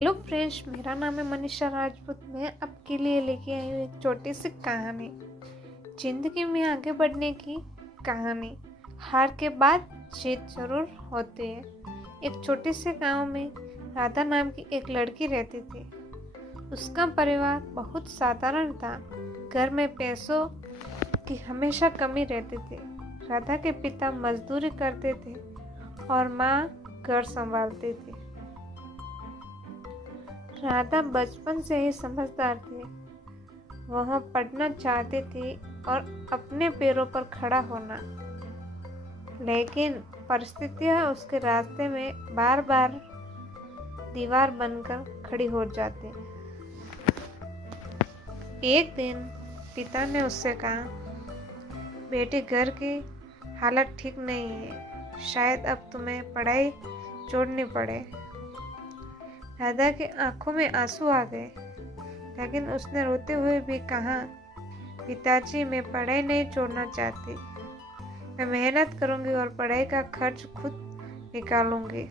Hello friends, मेरा नाम है मनीषा राजपूत। मैं आपके लिए लेके आई हूँ एक छोटी सी कहानी। जिंदगी में आगे बढ़ने की कहानी। हार के बाद जीत जरूर होती है। एक छोटे से गांव में राधा नाम की एक लड़की रहती थी। उसका परिवार बहुत साधारण था। घर में पैसों की हमेशा कमी रहती थी। राधा के पिता मजदूरी करते थे और माँ घर संभालती थी। राधा बचपन से ही समझदार थी। वह पढ़ना चाहती थी और अपने पैरों पर खड़ा होना, लेकिन परिस्थितियां उसके रास्ते में बार बार दीवार बनकर खड़ी हो जाती। एक दिन पिता ने उससे कहा, बेटी, घर की हालत ठीक नहीं है, शायद अब तुम्हें पढ़ाई छोड़नी पड़े। राधा की आंखों में आंसू आ गए, लेकिन उसने रोते हुए भी कहा, पिताजी, मैं पढ़ाई नहीं छोड़ना चाहती। मैं मेहनत करूंगी और पढ़ाई का खर्च खुद निकालूंगी।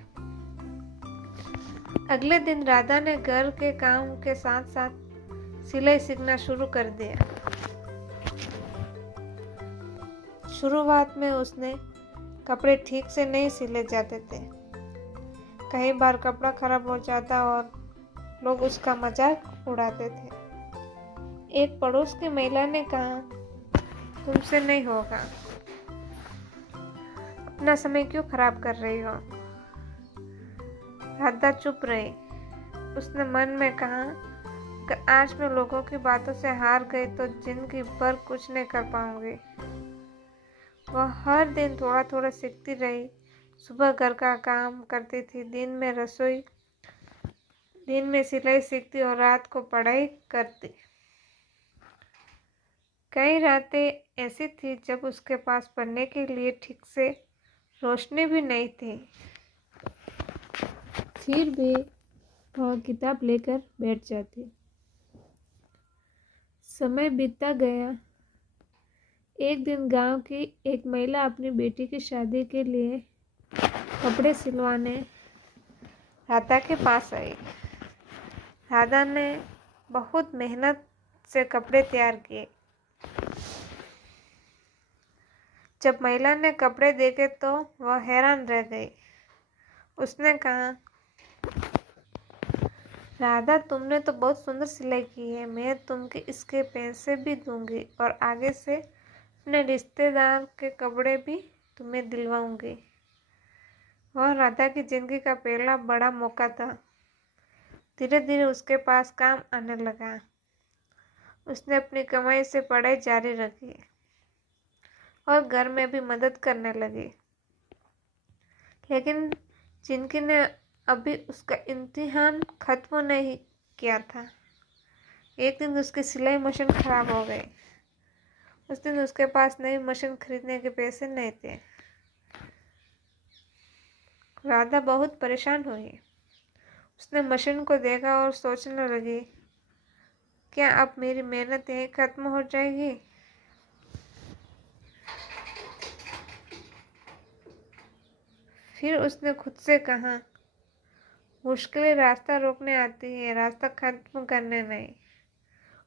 अगले दिन राधा ने घर के काम के साथ साथ सिलाई सीखना शुरू कर दिया। शुरुआत में उसने कपड़े ठीक से नहीं सिले जाते थे। कई बार कपड़ा खराब हो जाता और लोग उसका मजाक उड़ाते थे। एक पड़ोस की महिला ने कहा, तुमसे नहीं होगा, अपना समय क्यों खराब कर रही हो। राधा चुप रही। उसने मन में कहा कि आज मैं लोगों की बातों से हार गई तो जिंदगी भर कुछ नहीं कर पाऊंगी। वह हर दिन थोड़ा थोड़ा सीखती रही। सुबह घर का काम करती थी, दिन में सिलाई सीखती और रात को पढ़ाई करती। कई रातें ऐसी थी जब उसके पास पढ़ने के लिए ठीक से रोशनी भी नहीं थी। फिर भी वह किताब लेकर बैठ जाती। समय बीतता गया। एक दिन गांव की एक महिला अपनी बेटी की शादी के लिए कपड़े सिलवाने राधा के पास आई। राधा ने बहुत मेहनत से कपड़े तैयार किए। जब महिला ने कपड़े देखे तो वह हैरान रह गई। उसने कहा, राधा, तुमने तो बहुत सुंदर सिलाई की है। मैं तुमके इसके पैसे भी दूंगी और आगे से अपने रिश्तेदार के कपड़े भी तुम्हें दिलवाऊंगी। वह राधा की जिंदगी का पहला बड़ा मौका था। धीरे धीरे उसके पास काम आने लगा। उसने अपनी कमाई से पढ़ाई जारी रखी और घर में भी मदद करने लगी। लेकिन जिंदगी ने अभी उसका इम्तिहान खत्म नहीं किया था। एक दिन उसकी सिलाई मशीन खराब हो गई। उस दिन उसके पास नई मशीन खरीदने के पैसे नहीं थे। राधा बहुत परेशान हुई। उसने मशीन को देखा और सोचने लगी, क्या अब मेरी मेहनत यहीं खत्म हो जाएगी। फिर उसने खुद से कहा, मुश्किलें रास्ता रोकने आती है, रास्ता खत्म करने नहीं।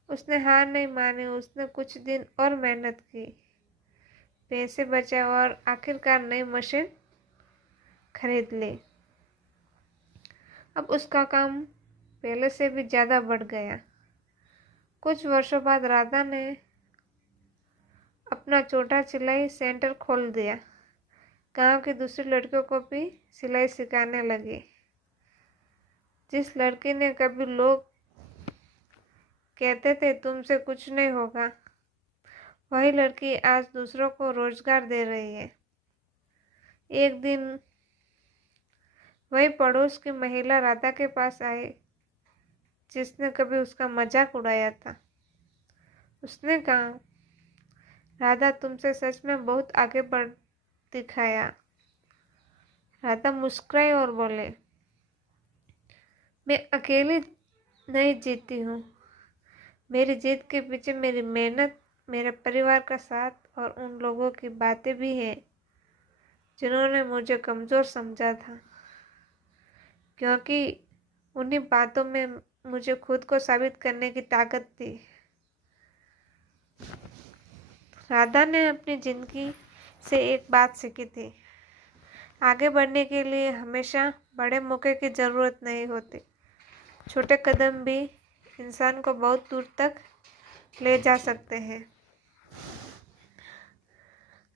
उसने हार नहीं मानी। उसने कुछ दिन और मेहनत की, पैसे बचाए और आखिरकार नई मशीन खरीद ली। अब उसका काम पहले से भी ज़्यादा बढ़ गया। कुछ वर्षों बाद राधा ने अपना छोटा सिलाई सेंटर खोल दिया। गांव की दूसरी लड़कियों को भी सिलाई सिखाने लगी। जिस लड़की ने कभी लोग कहते थे तुमसे कुछ नहीं होगा, वही लड़की आज दूसरों को रोजगार दे रही है। एक दिन वही पड़ोस की महिला राधा के पास आई, जिसने कभी उसका मजाक उड़ाया था। उसने कहा, राधा, तुमसे सच में बहुत आगे बढ़ दिखाया। राधा मुस्कुराई और बोले, मैं अकेली नहीं जीती हूँ। मेरी जीत के पीछे मेरी मेहनत, मेरे परिवार का साथ और उन लोगों की बातें भी हैं जिन्होंने मुझे कमज़ोर समझा था, क्योंकि उन्हीं बातों में मुझे खुद को साबित करने की ताकत थी। राधा ने अपनी जिंदगी से एक बात सीखी थी, आगे बढ़ने के लिए हमेशा बड़े मौके की ज़रूरत नहीं होती। छोटे कदम भी इंसान को बहुत दूर तक ले जा सकते हैं।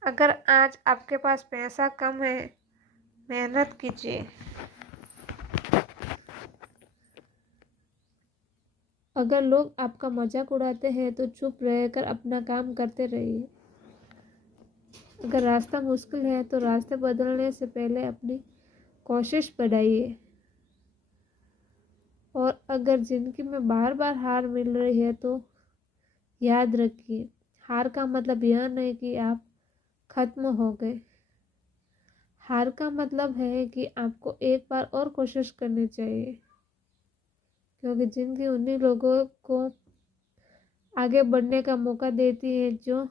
अगर आज आपके पास पैसा कम है, मेहनत कीजिए। अगर लोग आपका मजाक उड़ाते हैं तो चुप रहकर अपना काम करते रहिए। अगर रास्ता मुश्किल है तो रास्ते बदलने से पहले अपनी कोशिश बढ़ाइए। और अगर जिंदगी में बार बार हार मिल रही है तो याद रखिए, हार का मतलब यह नहीं कि आप खत्म हो गए। हार का मतलब है कि आपको एक बार और कोशिश करनी चाहिए, क्योंकि जिंदगी उन्हीं लोगों को आगे बढ़ने का मौका देती है जो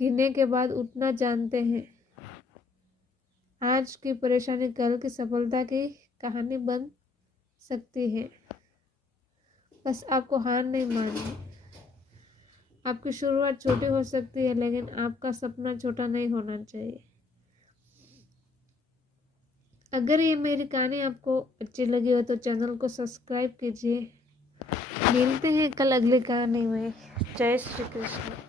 गिरने के बाद उठना जानते हैं। आज की परेशानी कल की सफलता की कहानी बन सकती है। बस आपको हार नहीं माननी। आपकी शुरुआत छोटी हो सकती है, लेकिन आपका सपना छोटा नहीं होना चाहिए। अगर ये मेरी कहानी आपको अच्छी लगी हो तो चैनल को सब्सक्राइब कीजिए। मिलते हैं कल अगली कहानी में। जय श्री कृष्ण।